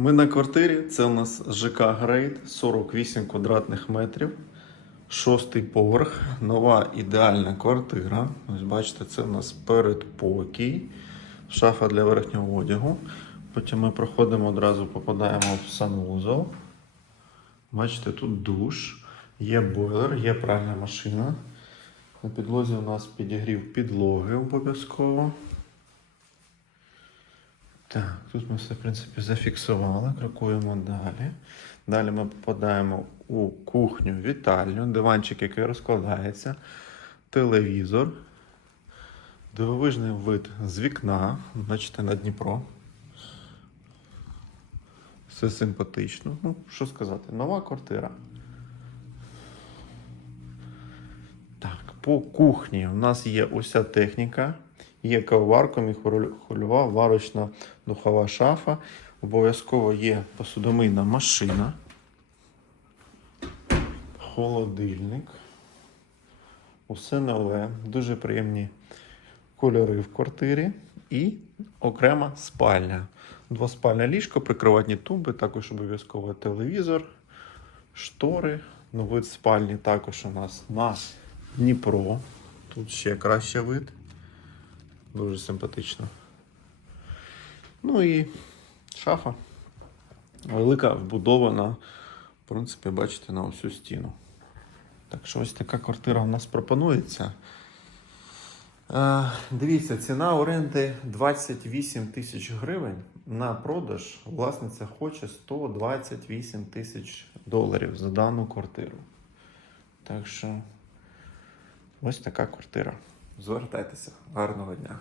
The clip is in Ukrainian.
Ми на квартирі. Це у нас ЖК Грейд, 48 квадратних метрів. Шостий поверх, нова ідеальна квартира. Ось бачите, це у нас передпокій, шафа для верхнього одягу. Потім ми проходимо одразу, попадаємо в санвузол. Бачите, тут душ, є бойлер, є пральна машина. На підлозі у нас підігрів підлоги обов'язково. Так, тут ми все, в принципі, зафіксували. Крокуємо далі. Далі ми попадаємо у кухню, вітальню, диванчик, який розкладається, телевізор, дивовижний вид з вікна. Бачите, на Дніпро. Все симпатично. Ну, що сказати, нова квартира. Так, по кухні у нас є уся техніка. Є кавоварка, міхрохвильова, варочна духова шафа. Обов'язково є посудомийна машина. Холодильник. Усе нове. Дуже приємні кольори в квартирі. І окрема спальня. Двоспальне ліжко, прикроватні туби, також обов'язково телевізор, штори. Ну, вид спальні також у нас на Дніпро. Тут ще краще вид. Дуже симпатично. Ну і шафа. Велика вбудована, в принципі, бачите, на всю стіну. Так що ось така квартира у нас пропонується. Е, дивіться, ціна оренди 28 тисяч гривень. На продаж власниця хоче 128 тисяч доларів за дану квартиру. Так що ось така квартира. Звертайтеся. Гарного дня.